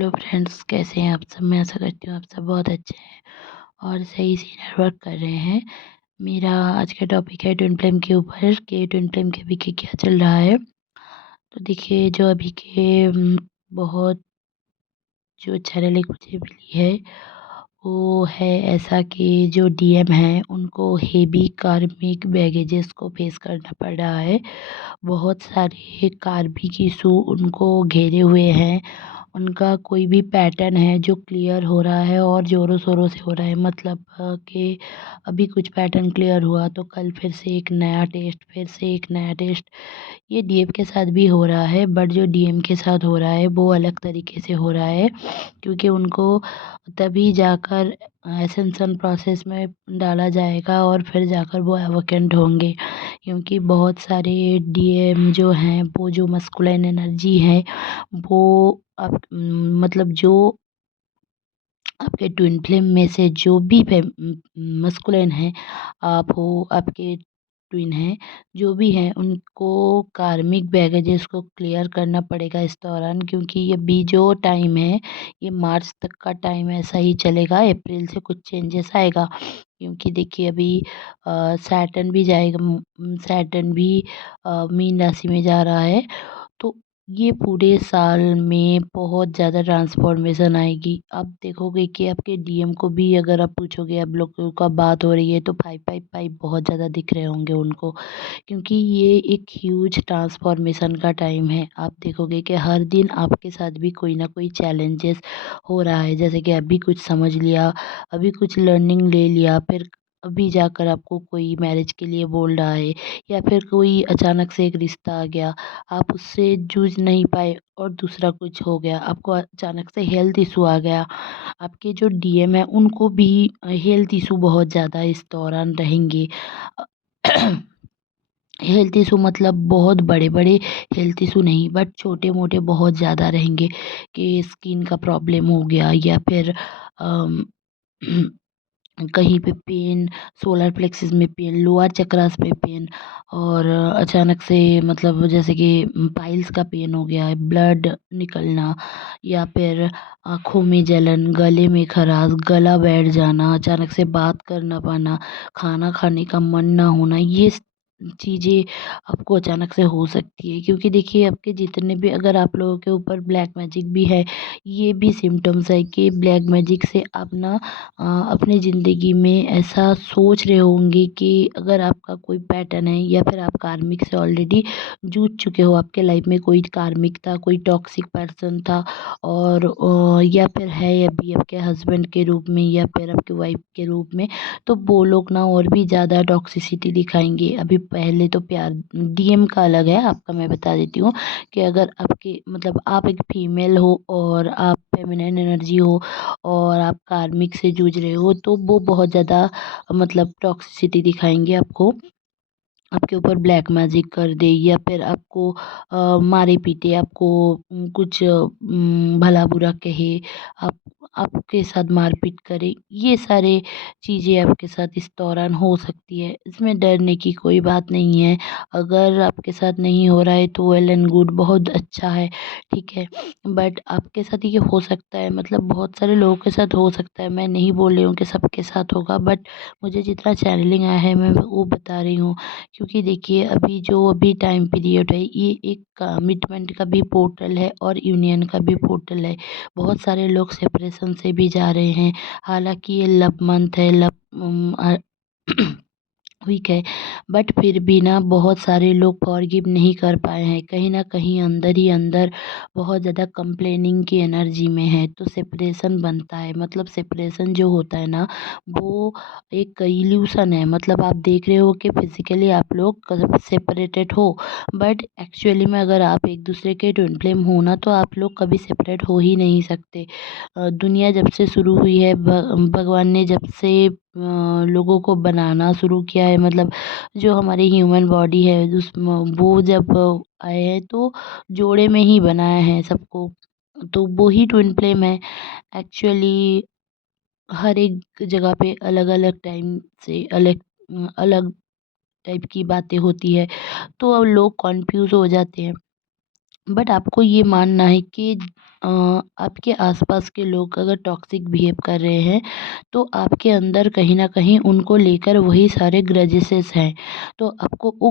Hello friends, कैसे हैं आप सब। मैं आशा करती हूँ आप सब बहुत अच्छे हैं और सही से नेटवर्क कर रहे हैं। मेरा आज का टॉपिक है ट्विन फ्लेम के ऊपर कि ट्विन फ्लेम के अभी के क्या चल रहा है। तो देखिए, जो अभी के बहुत जो चैनल मुझे मिली है वो है ऐसा कि जो डीएम हैं उनको हेवी कार्मिक बैगेजेस को फेस करना पड़ रहा है। बहुत सारे कार्मिक इशू उनको घेरे हुए हैं। उनका कोई भी पैटर्न है जो क्लियर हो रहा है और ज़ोरों शोरों से हो रहा है। मतलब कि अभी कुछ पैटर्न क्लियर हुआ तो कल फिर से एक नया टेस्ट, फिर से एक नया टेस्ट। ये डीएम के साथ भी हो रहा है, बट जो डीएम के साथ हो रहा है वो अलग तरीके से हो रहा है, क्योंकि उनको तभी जाकर एसेंशन प्रोसेस में डाला जाएगा और फिर जाकर वो एवोकेंट होंगे। क्योंकि बहुत सारे डीएम जो हैं वो जो मस्कुलाइन एनर्जी है वो अब मतलब जो आपके ट्विन फ्लेम में से जो भी मस्कुलिन है, आप हो, आपके ट्विन हैं, जो भी हैं उनको कार्मिक बैगेजेस को क्लियर करना पड़ेगा इस दौरान। क्योंकि ये भी जो टाइम है ये मार्च तक का टाइम ऐसा ही चलेगा, अप्रैल से कुछ चेंजेस आएगा। क्योंकि देखिए अभी सैटर्न भी जाएगा, सैटर्न भी मीन राशि में जा रहा है। तो ये पूरे साल में बहुत ज़्यादा ट्रांसफॉर्मेशन आएगी। आप देखोगे कि आपके डीएम को भी अगर आप पूछोगे, आप लोगों का बात हो रही है तो 555 बहुत ज़्यादा दिख रहे होंगे उनको। क्योंकि ये एक ह्यूज ट्रांसफॉर्मेशन का टाइम है। आप देखोगे कि हर दिन आपके साथ भी कोई ना कोई चैलेंजेस हो रहा है। जैसे कि अभी कुछ समझ लिया, अभी कुछ लर्निंग ले लिया, फिर अभी जाकर आपको कोई मैरिज के लिए बोल रहा है, या फिर कोई अचानक से एक रिश्ता आ गया, आप उससे जूझ नहीं पाए और दूसरा कुछ हो गया, आपको अचानक से हेल्थ इशू आ गया। आपके जो डीएम है उनको भी हेल्थ इशू बहुत ज़्यादा इस दौरान रहेंगे। हेल्थ इशू मतलब बहुत बड़े बड़े हेल्थ इशू नहीं, बट छोटे मोटे बहुत ज़्यादा रहेंगे। कि स्किन का प्रॉब्लम हो गया, या फिर अम, कहीं पे पेन, सोलर प्लेक्सिस में पेन, लोअर चक्रास में पेन, और अचानक से मतलब जैसे कि पाइल्स का पेन हो गया है, ब्लड निकलना, या फिर आँखों में जलन, गले में खराश, गला बैठ जाना, अचानक से बात कर ना पाना, खाना खाने का मन ना होना, ये चीज़ें आपको अचानक से हो सकती है। क्योंकि देखिए आपके जितने भी, अगर आप लोगों के ऊपर ब्लैक मैजिक भी है, ये भी सिम्टम्स है कि ब्लैक मैजिक से आप ना अपनी ज़िंदगी में ऐसा सोच रहे होंगे कि अगर आपका कोई पैटर्न है या फिर आप कार्मिक से ऑलरेडी जूझ चुके हो, आपके लाइफ में कोई कार्मिक था, कोई टॉक्सिक पर्सन था, और या फिर है अभी आपके हस्बैंड के रूप में या फिर आपके वाइफ के रूप में, तो वो लोग ना और भी ज़्यादा टॉक्सिसिटी दिखाएंगे। अभी पहले तो प्यार डीएम का अलग है, आपका मैं बता देती हूँ कि अगर आपके मतलब आप एक फीमेल हो और आप फेमिनिन एनर्जी हो और आप कार्मिक से जूझ रहे हो, तो वो बहुत ज़्यादा मतलब टॉक्सिसिटी दिखाएंगे आपको, आपके ऊपर ब्लैक मैजिक कर दे, या फिर आपको मारे पीटे, आपको कुछ भला बुरा कहे, आप आपके साथ मारपीट करे। ये सारे चीज़ें आपके साथ इस दौरान हो सकती है। इसमें डरने की कोई बात नहीं है। अगर आपके साथ नहीं हो रहा है तो वेल एंड गुड, बहुत अच्छा है, ठीक है। बट आपके साथ ये हो सकता है, मतलब बहुत सारे लोगों के साथ हो सकता है। मैं नहीं बोल रही हूँ कि सबके साथ होगा, बट मुझे जितना चैनलिंग आया है मैं वो बता रही हूँ। क्योंकि देखिए अभी जो अभी टाइम पीरियड है ये एक कमिटमेंट का भी पोर्टल है और यूनियन का भी पोर्टल है। बहुत सारे लोग सेपरेशन से भी जा रहे हैं। हालांकि ये लव मंथ है, लव वीक है, बट फिर भी ना बहुत सारे लोग फॉरगिव नहीं कर पाए हैं। कहीं ना कहीं अंदर ही अंदर बहुत ज़्यादा कंप्लेनिंग की एनर्जी में है, तो सेपरेशन बनता है। मतलब सेपरेशन जो होता है ना, वो एक इल्यूशन है। मतलब आप देख रहे हो कि फिजिकली आप लोग सेपरेटेड हो, बट एक्चुअली में अगर आप एक दूसरे के ट्विन फ्लेम हो ना, तो आप लोग कभी सेपरेट हो ही नहीं सकते। दुनिया जब से शुरू हुई है, भगवान ने जब से लोगों को बनाना शुरू किया है, मतलब जो हमारी ह्यूमन बॉडी है उस वो जब आए हैं तो जोड़े में ही बनाया है सबको। तो वो ही ट्विन फ्लेम है एक्चुअली। हर एक जगह पे अलग अलग टाइम से अलग अलग टाइप की बातें होती है, तो अब लोग कॉन्फ्यूज़ हो जाते हैं। बट आपको ये मानना है कि आपके आसपास के लोग अगर टॉक्सिक बिहेव कर रहे हैं, तो आपके अंदर कहीं न कहीं उनको लेकर वही सारे ग्रजेसेस हैं। तो आपको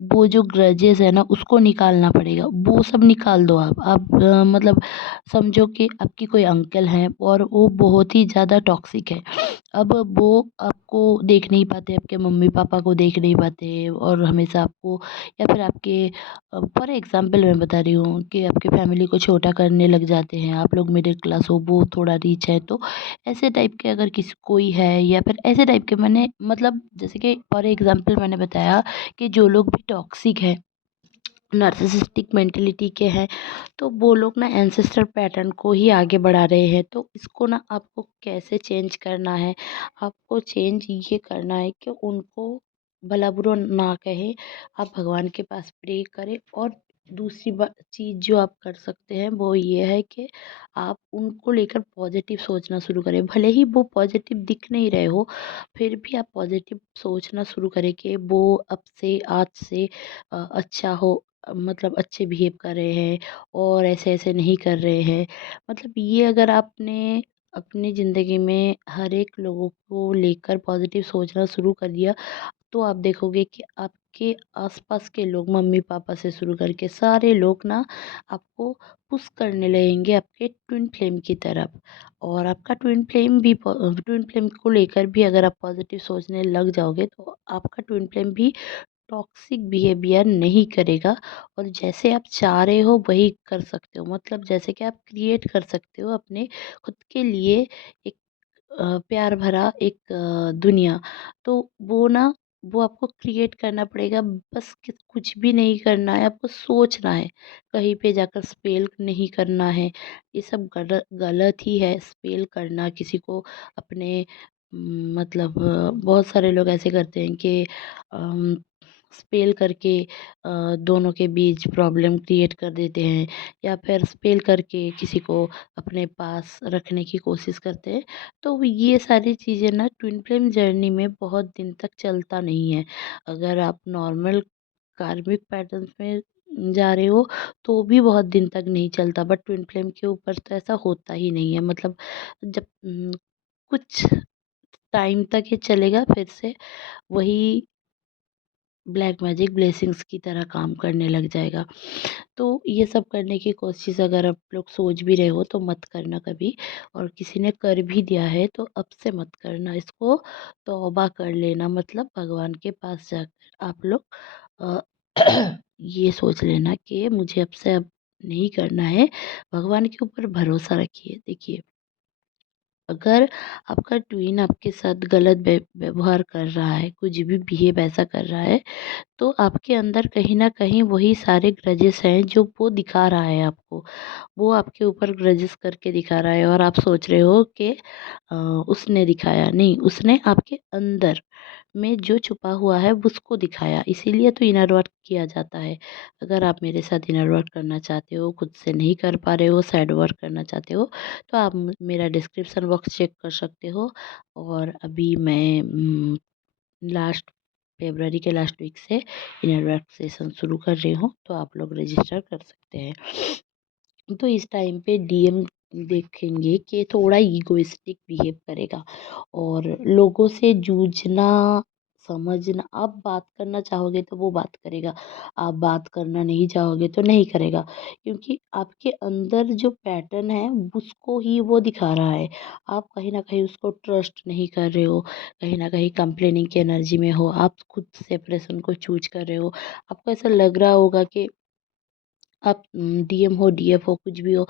वो जो ग्रजेस है ना, उसको निकालना पड़ेगा। वो सब निकाल दो आप। मतलब समझो कि आपके कोई अंकल हैं और वो बहुत ही ज़्यादा टॉक्सिक है। अब वो आपको देख नहीं पाते, आपके मम्मी-पापा को देख नहीं पाते और हमेशा आपको या फिर आपके फॉर एग्ज़ाम्पल मैं बता रही हूँ कि आपकी फैमिली को छोटा करने लग जाते हैं, आप लोग मिडिल क्लास हो, वो थोड़ा रिच है, तो ऐसे टाइप के अगर किसी कोई है या फिर ऐसे टाइप के मैंने मतलब जैसे कि फॉर एग्ज़ाम्पल मैंने बताया कि जो लोग भी टॉक्सिक है, नार्सिसिस्टिक मेंटालिटी के हैं, तो वो लोग ना एंसेस्टर पैटर्न को ही आगे बढ़ा रहे हैं। तो इसको ना आपको कैसे चेंज करना है, आपको चेंज ये करना है कि उनको भला बुरा ना कहें, आप भगवान के पास प्रे करें और दूसरी चीज़ जो आप कर सकते हैं वो ये है कि आप उनको लेकर पॉजिटिव सोचना शुरू करें। भले ही वो पॉजिटिव दिख नहीं रहे हो, फिर भी आप पॉजिटिव सोचना शुरू करें कि वो अब से आज से अच्छा हो, मतलब अच्छे बिहेव कर रहे हैं और ऐसे-ऐसे नहीं कर रहे हैं। मतलब ये अगर आपने अपनी ज़िंदगी में हर एक लोगों को लेकर पॉज़िटिव सोचना शुरू कर दिया, तो आप देखोगे कि आपके आस-पास के लोग मम्मी-पापा से शुरू करके सारे लोग ना आपको पुश करने लगेंगे आपके ट्विन फ्लेम की तरफ। और आपका ट्विन फ्लेम को लेकर भी अगर आप पॉज़िटिव सोचने लग जाओगे, तो आपका ट्विन फ्लेम भी टॉक्सिक बिहेवियर नहीं करेगा और जैसे आप चाह रहे हो वही कर सकते हो। मतलब जैसे कि आप क्रिएट कर सकते हो अपने खुद के लिए एक प्यार भरा एक दुनिया। तो वो आपको क्रिएट करना पड़ेगा। बस कुछ भी नहीं करना है, आपको सोचना है। कहीं पे जाकर स्पेल नहीं करना है। ये सब गलत ही है स्पेल करना किसी को अपने मतलब बहुत सारे लोग ऐसे करते हैं कि अम, स्पेल करके दोनों के बीच प्रॉब्लम क्रिएट कर देते हैं या फिर स्पेल करके किसी को अपने पास रखने की कोशिश करते हैं। तो ये सारी चीज़ें ना ट्विन फ्लेम जर्नी में बहुत दिन तक चलता नहीं है। अगर आप नॉर्मल कार्मिक पैटर्न्स में जा रहे हो तो भी बहुत दिन तक नहीं चलता, बट ट्विन फ्लेम के ऊपर तो ऐसा होता ही नहीं है। मतलब जब कुछ टाइम तक ये चलेगा, फिर से वही ब्लैक मैजिक ब्लेसिंग्स की तरह काम करने लग जाएगा। तो ये सब करने की कोशिश अगर आप लोग सोच भी रहे हो तो मत करना कभी, और किसी ने कर भी दिया है तो अब से मत करना इसको। तौबा कर लेना, मतलब भगवान के पास जाकर आप लोग अ, ये सोच लेना कि मुझे अब से अब नहीं करना है। भगवान के ऊपर भरोसा रखिए। देखिए, अगर आपका ट्विन आपके साथ गलत व्यवहार कर रहा है, कुछ भी बिहेव ऐसा कर रहा है, तो आपके अंदर कहीं न कहीं वही सारे ग्रजेस हैं जो वो दिखा रहा है आपको। वो आपके ऊपर ग्रजेस करके दिखा रहा है और आप सोच रहे हो कि उसने दिखाया, नहीं, उसने आपके अंदर में जो छुपा हुआ है उसको दिखाया। इसीलिए तो इनर वर्क किया जाता है। अगर आप मेरे साथ इनर वर्क करना चाहते हो, खुद से नहीं कर पा रहे हो, शैडो वर्क करना चाहते हो, तो आप मेरा डिस्क्रिप्शन बॉक्स चेक कर सकते हो। और अभी मैं लास्ट फरवरी के लास्ट वीक से इनर वर्क सेशन शुरू कर रही हूँ, तो आप लोग रजिस्टर कर सकते हैं। तो इस टाइम पे डीएम देखेंगे कि थोड़ा ईगोइस्टिक बिहेव करेगा और लोगों से जूझना, समझना, आप बात करना चाहोगे तो वो बात करेगा, आप बात करना नहीं चाहोगे तो नहीं करेगा, क्योंकि आपके अंदर जो पैटर्न है उसको ही वो दिखा रहा है। आप कहीं न कहीं उसको ट्रस्ट नहीं कर रहे हो, कहीं न कहीं कंप्लेनिंग की एनर्जी में हो, आप खुद सेपरेशन को चूज़ कर रहे हो। आपको ऐसा लग रहा होगा कि आप डीएम हो, डीएफ हो, कुछ भी हो,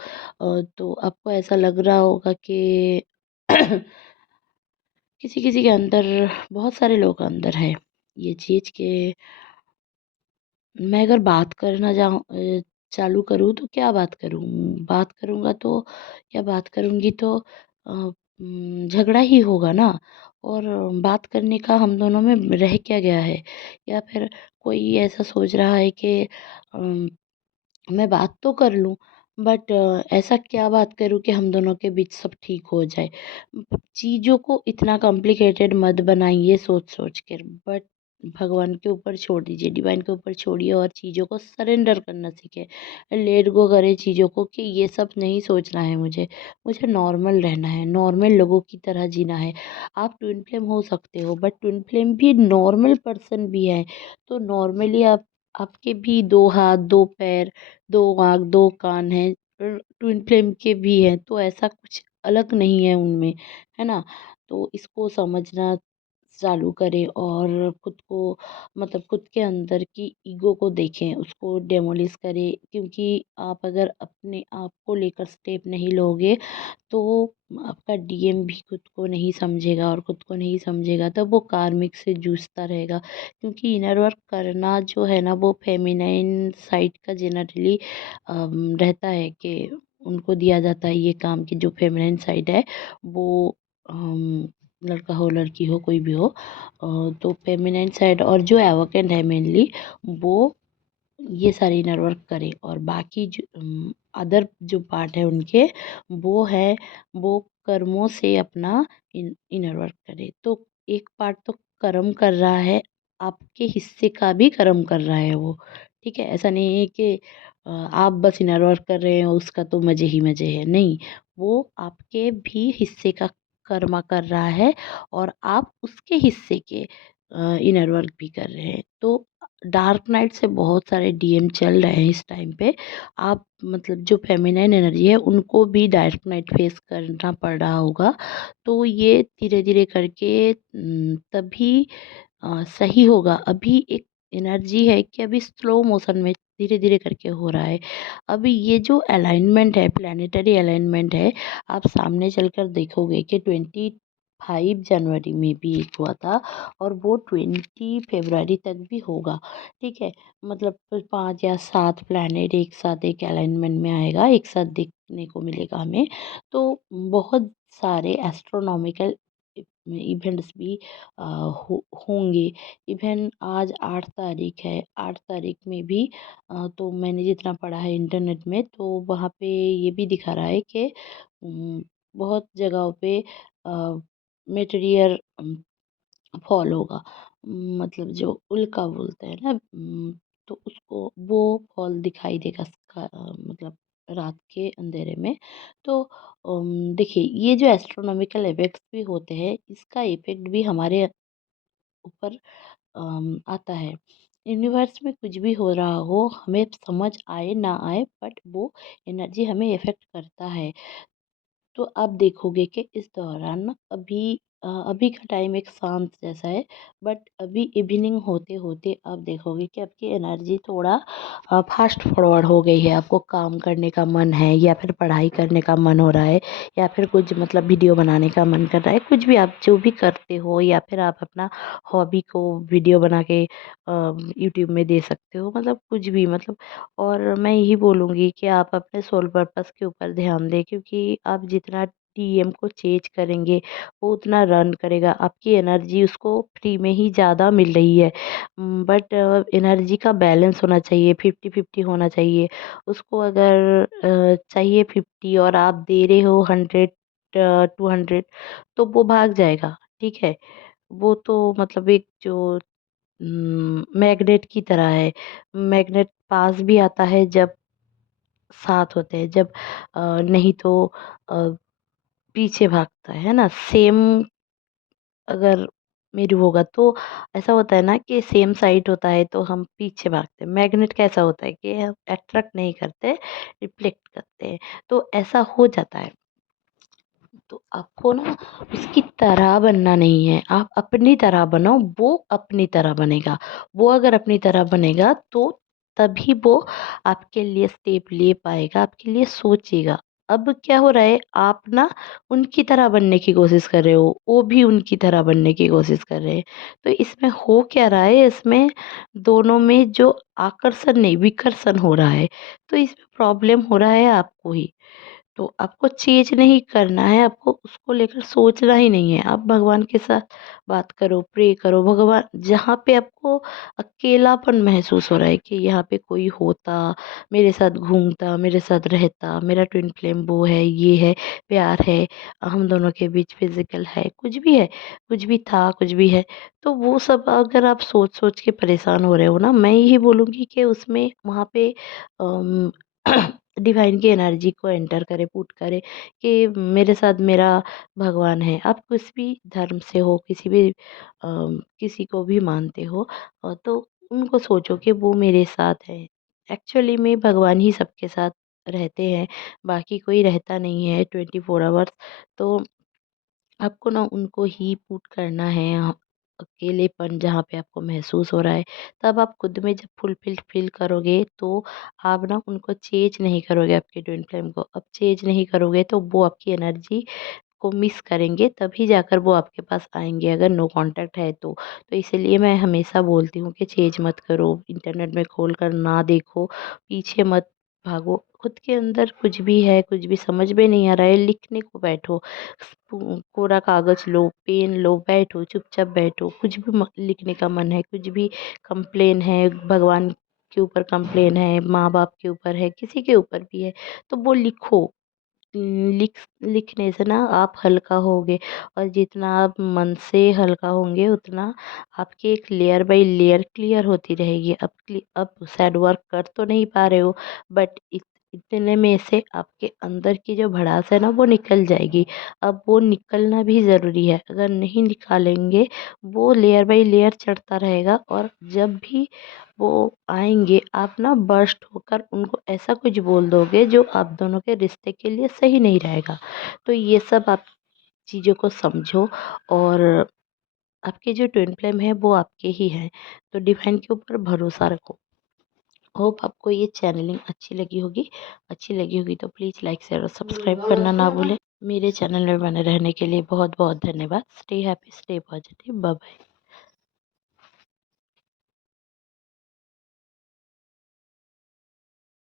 तो आपको ऐसा लग रहा होगा कि किसी-किसी के अंदर, बहुत सारे लोग अंदर है ये चीज़ कि मैं अगर बात करना चालू करूँ तो क्या बात करूँ? बात करूँगा तो या बात करूँगी तो झगड़ा ही होगा ना। और बात करने का हम दोनों में रह क्या गया है? या फिर कोई ऐसा सोच रहा है कि अम मैं बात तो कर लूँ, बट ऐसा क्या बात करूँ कि हम दोनों के बीच सब ठीक हो जाए। चीज़ों को इतना कॉम्प्लिकेटेड मत बनाइए सोच सोच कर, बट भगवान के ऊपर छोड़ दीजिए, डिवाइन के ऊपर छोड़िए और चीज़ों को सरेंडर करना सीखें। लेट गो करें चीज़ों को कि ये सब नहीं सोचना है मुझे, मुझे नॉर्मल रहना है, नॉर्मल लोगों की तरह जीना है। आप ट्विन फ्लेम हो सकते हो बट ट्विन फ्लेम भी नॉर्मल पर्सन भी है। तो नॉर्मली आपके भी 2 हाथ, 2 पैर, 2 आँख, 2 कान हैं, ट्विन फ्लेम के भी हैं, तो ऐसा कुछ अलग नहीं है उनमें, है ना? तो इसको समझना चालू करें और खुद को मतलब खुद के अंदर की ईगो को देखें, उसको डेमोलिश करें, क्योंकि आप अगर अपने आप को लेकर स्टेप नहीं लोगे तो आपका डीएम भी खुद को नहीं समझेगा और खुद को नहीं समझेगा तब वो कार्मिक से जूझता रहेगा। क्योंकि इनर वर्क करना जो है ना वो फेमिनाइन साइड का जनरली रहता है कि उनको दिया जाता है ये काम कि जो फेमिनाइन साइड है वो लड़का हो लड़की हो कोई भी हो, तो फेमिनाइन साइड और जो एवोकेंट है मेनली वो ये सारे इनर वर्क करें और बाकी जो अदर जो पार्ट है उनके वो है वो कर्मों से अपना इनर वर्क करे। तो एक पार्ट तो कर्म कर रहा है, आपके हिस्से का भी कर्म कर रहा है वो, ठीक है? ऐसा नहीं है कि आप बस इनर वर्क कर रहे हैं उसका तो मज़े ही मज़े है, नहीं, वो आपके भी हिस्से का कर्मा कर रहा है और आप उसके हिस्से के इनर वर्क भी कर रहे हैं। तो डार्क नाइट से बहुत सारे डीएम चल रहे हैं इस टाइम पे। आप मतलब जो फेमिनाइन एनर्जी है उनको भी डार्क नाइट फेस करना पड़ रहा होगा। तो ये धीरे-धीरे करके तभी सही होगा। अभी एक एनर्जी है कि अभी स्लो मोशन में धीरे-धीरे करके हो रहा है। अभी ये जो अलाइनमेंट है, प्लैनेटरी अलाइनमेंट है, आप सामने चलकर देखोगे कि 25 जनवरी में भी एक हुआ था और वो 20 फरवरी तक भी होगा, ठीक है? मतलब 5 या 7 प्लैनेट एक साथ एक अलाइनमेंट में आएगा, एक साथ देखने को मिलेगा हमें। तो बहुत सारे एस्ट्रोनॉमिकल इवेंट्स भी होंगे। इवन आज 8 तारीख है, 8 तारीख में भी तो मैंने जितना पढ़ा है इंटरनेट में तो वहाँ पे ये भी दिखा रहा है कि बहुत जगहों पे मेटेरियल फॉल होगा। मतलब जो उल्का बोलते हैं ना, तो उसको वो फॉल दिखाई देगा मतलब रात के अंधेरे में। तो देखिए ये जो एस्ट्रोनॉमिकल इफेक्ट्स भी होते हैं इसका इफेक्ट भी हमारे ऊपर आता है। यूनिवर्स में कुछ भी हो रहा हो हमें समझ आए ना आए बट वो एनर्जी हमें इफेक्ट करता है। तो आप देखोगे कि इस दौरान ना अभी का टाइम एक शांत जैसा है बट अभी इवनिंग होते होते आप देखोगे कि आपकी एनर्जी थोड़ा फास्ट फॉरवर्ड हो गई है। आपको काम करने का मन है या फिर पढ़ाई करने का मन हो रहा है या फिर कुछ मतलब वीडियो बनाने का मन कर रहा है, कुछ भी आप जो भी करते हो या फिर आप अपना हॉबी को वीडियो बना के यूट्यूब में दे सकते हो, मतलब कुछ भी मतलब। और मैं यही बोलूँगी कि आप अपने सोल पर्पस के ऊपर ध्यान दें क्योंकि आप जितना टीएम को चेंज करेंगे वो उतना रन करेगा, आपकी एनर्जी उसको फ्री में ही ज़्यादा मिल रही है। बट एनर्जी का बैलेंस होना चाहिए, 50-50 होना चाहिए। उसको अगर चाहिए 50 और आप दे रहे हो 100 200 तो वो भाग जाएगा, ठीक है? वो तो मतलब एक जो मैग्नेट की तरह है। मैग्नेट पास भी आता है जब साथ होते हैं, जब नहीं तो अ, पीछे भागता है ना? सेम अगर मेरू होगा तो ऐसा होता है ना कि सेम साइड होता है तो हम पीछे भागते हैं। मैग्नेट कैसा होता है कि हम अट्रैक्ट नहीं करते, रिफ्लेक्ट करते हैं। तो ऐसा हो जाता है। तो आपको ना उसकी तरह बनना नहीं है, आप अपनी तरह बनो, वो अपनी तरह बनेगा। वो अगर अपनी तरह बनेगा तो तभी वो आपके लिए स्टेप ले पाएगा, आपके लिए सोचेगा। अब क्या हो रहा है आप ना उनकी तरह बनने की कोशिश कर रहे हो, वो भी उनकी तरह बनने की कोशिश कर रहे हैं। तो इसमें हो क्या रहा है, इसमें दोनों में जो आकर्षण नहीं विकर्षण हो रहा है, तो इसमें प्रॉब्लम हो रहा है आपको ही। तो आपको चेंज नहीं करना है, आपको उसको लेकर सोचना ही नहीं है। आप भगवान के साथ बात करो, प्रे करो। भगवान जहाँ पे आपको अकेलापन महसूस हो रहा है कि यहाँ पे कोई होता, मेरे साथ घूमता, मेरे साथ रहता, मेरा ट्विन फ्लेम वो है, ये है, प्यार है, हम दोनों के बीच फिज़िकल है, कुछ भी था, कुछ भी है। तो वो सब अगर आप सोच-सोच के परेशान हो रहे हो ना, मैं यही बोलूँगी कि उसमें वहाँ पे अम डिवाइन की एनर्जी को एंटर करें, पुट करें कि मेरे साथ मेरा भगवान है। आप किसी भी धर्म से हो, किसी को भी मानते हो, तो उनको सोचो कि वो मेरे साथ है। एक्चुअली में भगवान ही सबके साथ रहते हैं, बाकी कोई रहता नहीं है 24 आवर्स। तो आपको ना उनको ही पुट करना है, अकेलेपन जहाँ पे आपको महसूस हो रहा है, तब आप खुद में जब फुलफिल्ड फ़ील करोगे, तो आप ना उनको चेंज नहीं करोगे, आपके ट्विन फ्लेम को। अब चेंज नहीं करोगे तो वो आपकी एनर्जी को मिस करेंगे, तभी जाकर वो आपके पास आएँगे, अगर नो कॉन्टैक्ट है तो। तो इसीलिए मैं हमेशा बोलती हूँ कि चेंज मत करो, इंटरनेट में खोल कर ना देखो, पीछे मत भागो। खुद के अंदर कुछ भी है, कुछ भी समझ में नहीं आ रहा है, लिखने को बैठो। कोरा कागज़ लो, पेन लो, बैठो, चुपचाप बैठो। कुछ भी लिखने का मन है, कुछ भी कंप्लेन है, भगवान के ऊपर कंप्लेन है, माँ-बाप के ऊपर है, किसी के ऊपर भी है, तो वो लिखो। लिखने से ना आप हल्का होगे, और जितना आप मन से हल्का होंगे, उतना आपकी एक लेयर बाय लेयर क्लियर होती रहेगी। अब शायद वर्क कर तो नहीं पा रहे हो, बट इतने में से आपके अंदर की जो भड़ास है ना, वो निकल जाएगी। अब वो निकलना भी ज़रूरी है, अगर नहीं निकालेंगे, वो लेयर बाय लेयर चढ़ता रहेगा, और जब भी वो आएँगे, आप ना बर्स्ट होकर उनको ऐसा कुछ बोल दोगे जो आप दोनों के रिश्ते के लिए सही नहीं रहेगा। तो ये सब आप चीज़ों को समझो, और आपके जो ट्विन फ्लेम है वो आपके ही हैं, तो डिवाइन के ऊपर भरोसा रखो। होप आपको ये चैनलिंग अच्छी लगी होगी तो प्लीज़ लाइक, शेयर और सब्सक्राइब करना ना भूलें। मेरे चैनल में बने रहने के लिए बहुत-बहुत धन्यवाद। Stay happy, stay positive, bye bye.